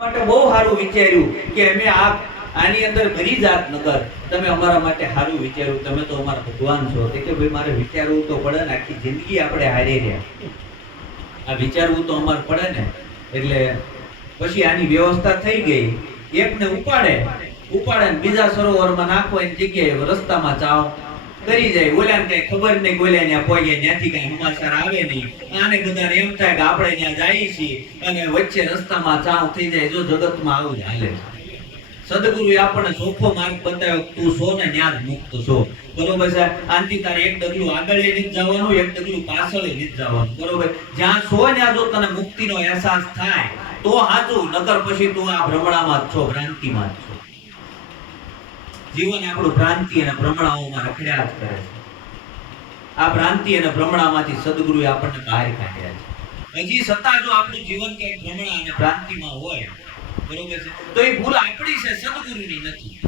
માટે બહુ સારું વિચાર્યું કે અમે આની અંદર ભરી જાત નકર તમે અમારા માટે સારું વિચાર્યું, તમે તો અમારા ભગવાન છો. તે કે ભાઈ મારે વિચારવું તો પડે ને, આખી જિંદગી આપણે હારી રહ્યા, આ વિચારવું તો અમારે પડે ને. એટલે પછી આની વ્યવસ્થા થઈ ગઈ. એકને ઉપાડે ને બીજા સરોવરમાં નાખો એની જગ્યાએ રસ્તામાં ચાવ કરી જાય. ઓલાને કઈ ખબર નહીં, ઓલા ત્યાં પહોંચે ત્યાંથી કઈ સમાચાર આવે નહીં. આને બધાને એમ થાય કે આપણે ત્યાં જઈએ છીએ અને વચ્ચે રસ્તામાં ચાવ થઈ જાય. જો જગતમાં આવું જ હાલે. સદગુરુએ આપણને ચોખ્ખો માર્ગ બતાવ્યો, તું સો ને ન્યા જ મુક્ત છો. બરોબર છે. આનથી તારે એક ડગલું આગળ નથી જવાનું, એક ડગલું પાછળ નથી જવાનું. બરોબર. જ્યાં છો ત્યાં જો તને મુક્તિનો અહેસાસ થાય તો સાચું, નકર પછી તું આ ભ્રમણામાં જ છો, ભ્રાંતિમાં જ છો. જીવન આપણું ભ્રાંતિ અને ભ્રમણાઓમાં રખડ્યા જ કરે છે. આ ભ્રાંતિ અને ભ્રમણામાંથી સદગુરુએ આપણને બહાર કાઢ્યા છે. હજી છતાં જો આપણું જીવન કંઈક ભ્રમણા અને ભ્રાંતિમાં હોય, બરોબર છે, તો એ ભૂલ આપણી છે, સદગુરુની નથી.